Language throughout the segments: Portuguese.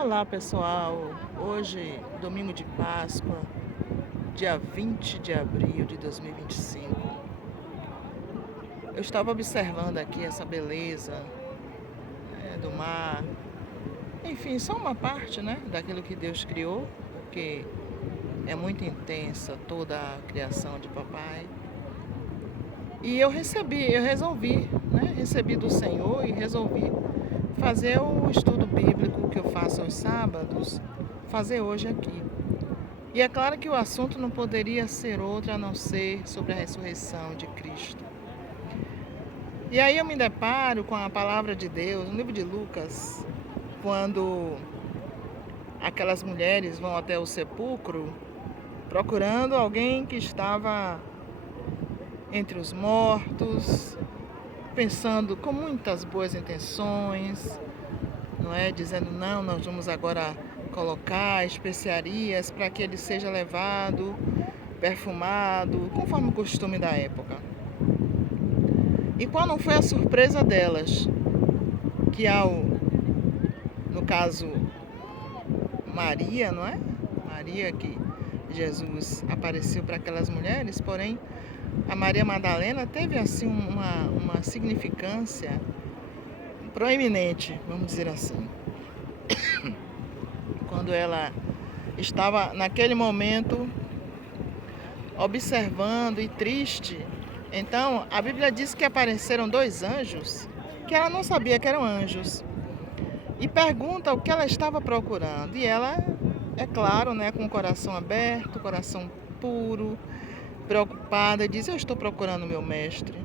Olá pessoal, hoje, domingo de Páscoa, dia 20 de abril de 2025. Eu estava observando aqui essa beleza, do mar, enfim, só uma parte, daquilo que Deus criou, porque é muito intensa toda a criação de papai. E eu resolvi, recebi do Senhor e resolvi fazer o estudo bíblico que eu faço aos sábados, fazer hoje aqui. E é claro que o assunto não poderia ser outro a não ser sobre a ressurreição de Cristo. E aí eu me deparo com a palavra de Deus, no livro de Lucas, quando aquelas mulheres vão até o sepulcro procurando alguém que estava entre os mortos, pensando com muitas boas intenções, não é? Dizendo, não, nós vamos agora colocar especiarias para que ele seja levado perfumado, conforme o costume da época. E qual não foi a surpresa delas? Que no caso, Maria, não é? Maria que Jesus apareceu para aquelas mulheres, porém, a Maria Madalena teve assim uma significância proeminente, vamos dizer assim. Quando ela estava naquele momento observando e triste. Então, a Bíblia diz que apareceram dois anjos, que ela não sabia que eram anjos, e pergunta o que ela estava procurando. E ela, é claro, com o coração aberto, coração puro, preocupada, diz, eu estou procurando meu mestre,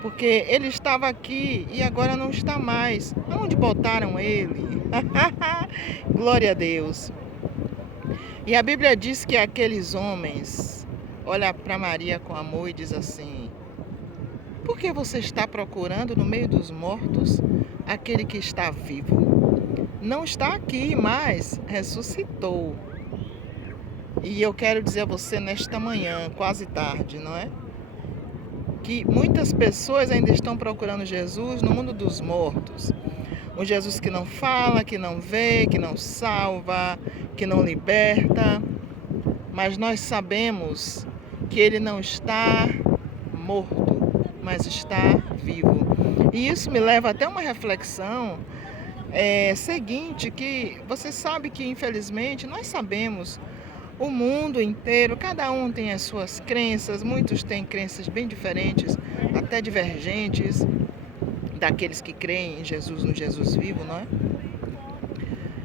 porque ele estava aqui e agora não está mais. Onde botaram ele? Glória a Deus. E a Bíblia diz que aqueles homens olham para Maria com amor e diz assim, por que você está procurando no meio dos mortos aquele que está vivo? Não está aqui, mas ressuscitou. E eu quero dizer a você nesta manhã, quase tarde, não é? Que muitas pessoas ainda estão procurando Jesus no mundo dos mortos. Um Jesus que não fala, que não vê, que não salva, que não liberta. Mas nós sabemos que ele não está morto, mas está vivo. E isso me leva até uma reflexão seguinte, que você sabe que infelizmente nós sabemos, o mundo inteiro, cada um tem as suas crenças, muitos têm crenças bem diferentes, até divergentes daqueles que creem em Jesus, no Jesus vivo, não é?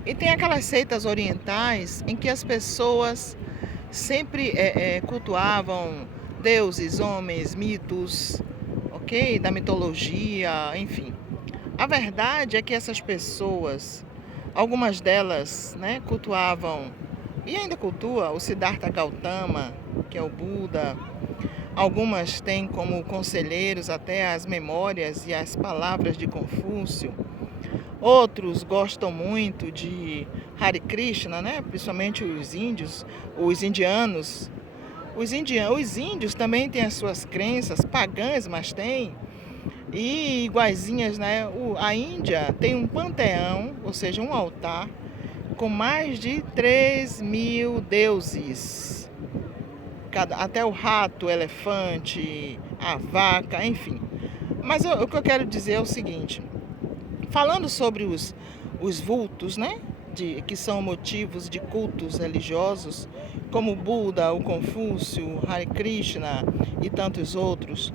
E tem aquelas seitas orientais em que as pessoas sempre cultuavam deuses, homens, mitos, ok? Da mitologia, enfim. A verdade é que essas pessoas, algumas delas, cultuavam e ainda cultua o Siddhartha Gautama, que é o Buda. Algumas têm como conselheiros até as memórias e as palavras de Confúcio. Outros gostam muito de Hare Krishna, principalmente os índios, os indianos. Os índios também têm as suas crenças pagãs, mas têm. E iguaizinhas, a Índia tem um panteão, ou seja, um altar, com mais de 3.000 deuses. Até o rato, o elefante, a vaca, enfim. Mas o que eu quero dizer é o seguinte, falando sobre os vultos, que são motivos de cultos religiosos, como o Buda, o Confúcio, o Hare Krishna e tantos outros.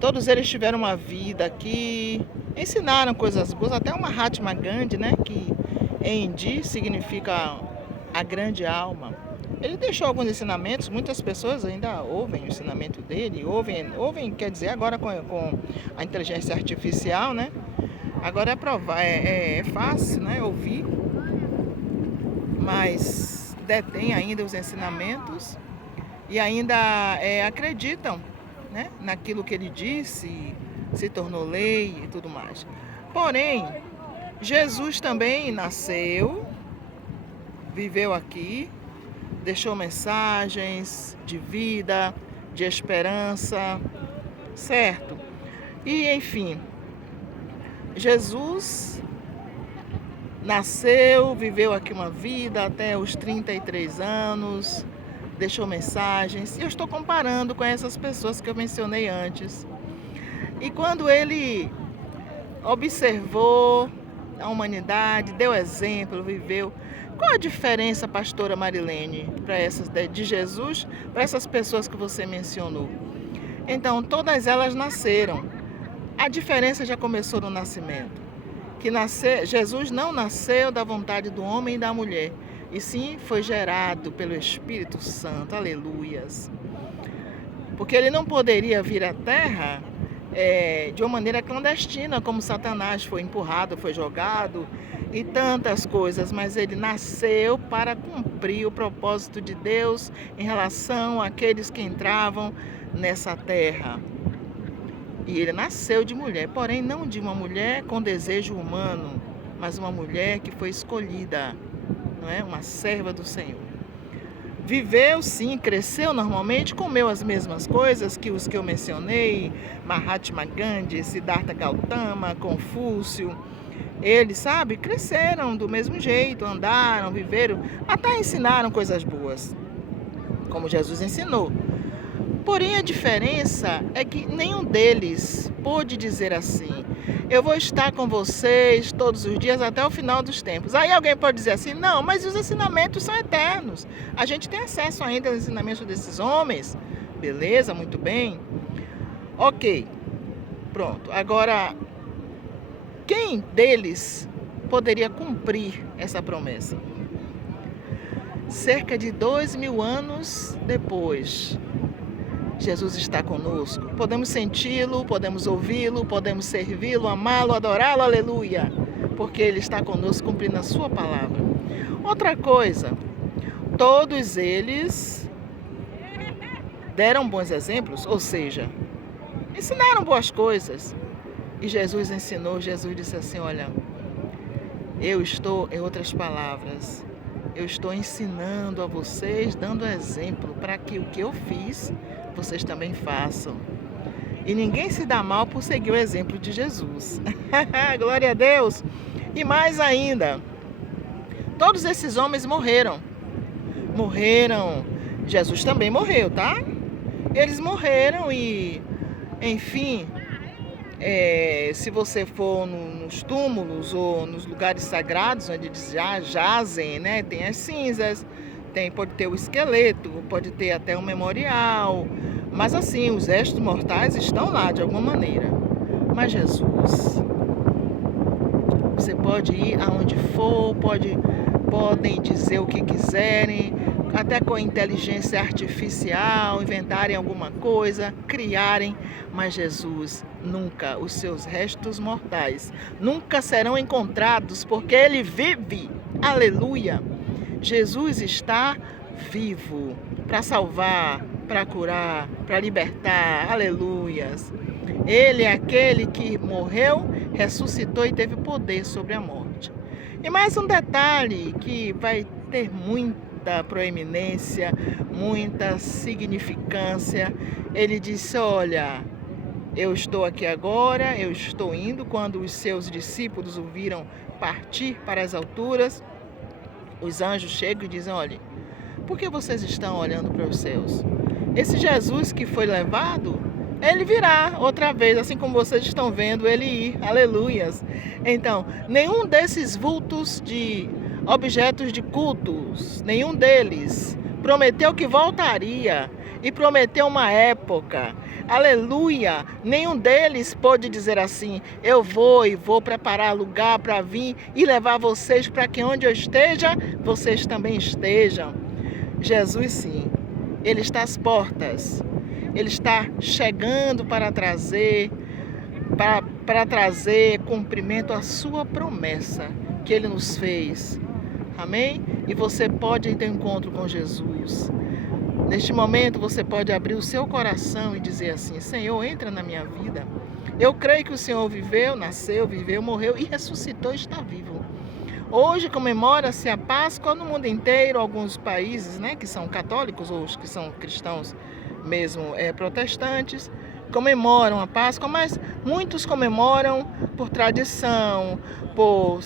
Todos eles tiveram uma vida que ensinaram coisas boas, até o Mahatma Gandhi, que em hindi significa a grande alma. Ele deixou alguns ensinamentos, muitas pessoas ainda ouvem o ensinamento dele, ouvem quer dizer, agora com a inteligência artificial, agora é fácil, ouvir, mas detém ainda os ensinamentos e ainda acreditam, naquilo que ele disse, se tornou lei e tudo mais. Porém, Jesus também nasceu, viveu aqui, deixou mensagens de vida, de esperança, certo? E enfim, Jesus nasceu, viveu aqui uma vida até os 33 anos, deixou mensagens. E eu estou comparando com essas pessoas que eu mencionei antes. E quando ele observou a humanidade, deu exemplo, viveu. Qual a diferença, pastora Marilene, de Jesus para essas pessoas que você mencionou? Então, todas elas nasceram. A diferença já começou no nascimento. Jesus não nasceu da vontade do homem e da mulher, e sim foi gerado pelo Espírito Santo. Aleluias. Porque ele não poderia vir à Terra de uma maneira clandestina, como Satanás foi empurrado, foi jogado e tantas coisas, mas ele nasceu para cumprir o propósito de Deus em relação àqueles que entravam nessa terra. E ele nasceu de mulher, porém não de uma mulher com desejo humano, mas uma mulher que foi escolhida, não é? Uma serva do Senhor. Viveu sim, cresceu normalmente, comeu as mesmas coisas que os que eu mencionei, Mahatma Gandhi, Siddhartha Gautama, Confúcio. Eles, sabe, cresceram do mesmo jeito, andaram, viveram, até ensinaram coisas boas, como Jesus ensinou. Porém, a diferença é que nenhum deles pôde dizer assim: eu vou estar com vocês todos os dias até o final dos tempos. Aí alguém pode dizer assim: não, mas os ensinamentos são eternos. A gente tem acesso ainda aos ensinamentos desses homens. Beleza, muito bem. Ok, pronto. Agora, quem deles poderia cumprir essa promessa? Cerca de 2000 anos depois, Jesus está conosco. Podemos senti-lo, podemos ouvi-lo, podemos servi-lo, amá-lo, adorá-lo, aleluia, porque ele está conosco cumprindo a sua palavra. Outra coisa, todos eles deram bons exemplos, ou seja, ensinaram boas coisas. E Jesus ensinou, Jesus disse assim: olha, em outras palavras, eu estou ensinando a vocês, dando exemplo para que o que eu fiz, vocês também façam. E ninguém se dá mal por seguir o exemplo de Jesus. Glória a Deus. E mais ainda, todos esses homens morreram. Jesus também morreu, tá? Eles morreram e, enfim, se você for nos túmulos ou nos lugares sagrados onde eles jazem, né? Tem as cinzas, pode ter o esqueleto, pode ter até um memorial, mas assim, os restos mortais estão lá de alguma maneira. Mas Jesus, você pode ir aonde for, podem dizer o que quiserem, até com a inteligência artificial, inventarem alguma coisa, criarem, mas Jesus nunca, os seus restos mortais nunca serão encontrados, porque ele vive. Aleluia! Jesus está vivo para salvar, para curar, para libertar. Aleluias! Ele é aquele que morreu, ressuscitou e teve poder sobre a morte. E mais um detalhe que vai ter muita proeminência, muita significância. Ele disse: olha, eu estou aqui agora, eu estou indo. Quando os seus discípulos o viram partir para as alturas, os anjos chegam e dizem: olha, por que vocês estão olhando para os céus? Esse Jesus que foi levado, ele virá outra vez, assim como vocês estão vendo ele ir. Aleluias! Então, nenhum desses vultos de objetos de cultos, nenhum deles prometeu que voltaria e prometeu uma época. Aleluia! Nenhum deles pôde dizer assim: eu vou preparar lugar para vir e levar vocês para que onde eu esteja, vocês também estejam. Jesus sim, ele está às portas. Ele está chegando para trazer cumprimento à sua promessa que ele nos fez. Amém? E você pode ter um encontro com Jesus. Neste momento você pode abrir o seu coração e dizer assim: Senhor, entra na minha vida. Eu creio que o Senhor viveu, nasceu, viveu, morreu e ressuscitou e está vivo. Hoje comemora-se a Páscoa no mundo inteiro, alguns países, né, que são católicos ou os que são cristãos mesmo protestantes, comemoram a Páscoa, mas muitos comemoram por tradição, por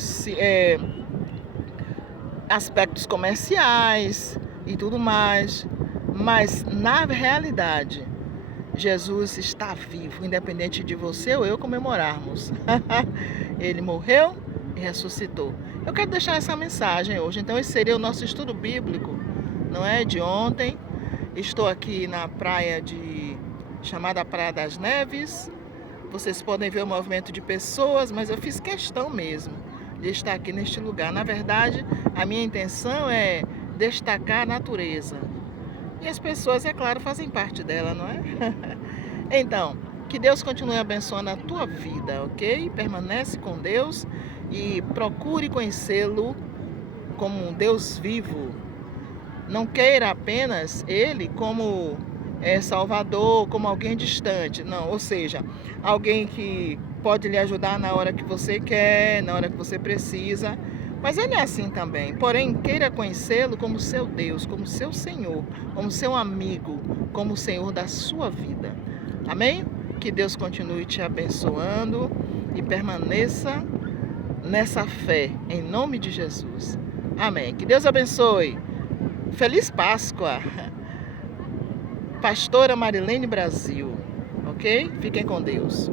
aspectos comerciais e tudo mais. Mas na realidade, Jesus está vivo, independente de você ou eu comemorarmos. Ele morreu e ressuscitou. Eu quero deixar essa mensagem hoje. Então esse seria o nosso estudo bíblico, não é? De ontem. Estou aqui na praia chamada Praia das Neves. Vocês podem ver o movimento de pessoas, mas eu fiz questão mesmo de estar aqui neste lugar. Na verdade, a minha intenção é destacar a natureza. E as pessoas, é claro, fazem parte dela, não é? Então, que Deus continue abençoando a tua vida, ok? Permanece com Deus e procure conhecê-lo como um Deus vivo. Não queira apenas Ele como Salvador, como alguém distante. Não, ou seja, alguém que pode lhe ajudar na hora que você quer, na hora que você precisa. Mas Ele é assim também. Porém, queira conhecê-lo como seu Deus, como seu Senhor, como seu amigo, como o Senhor da sua vida. Amém? Que Deus continue te abençoando e permaneça nessa fé, em nome de Jesus. Amém. Que Deus abençoe. Feliz Páscoa. Pastora Marilene Brasil. Ok? Fiquem com Deus.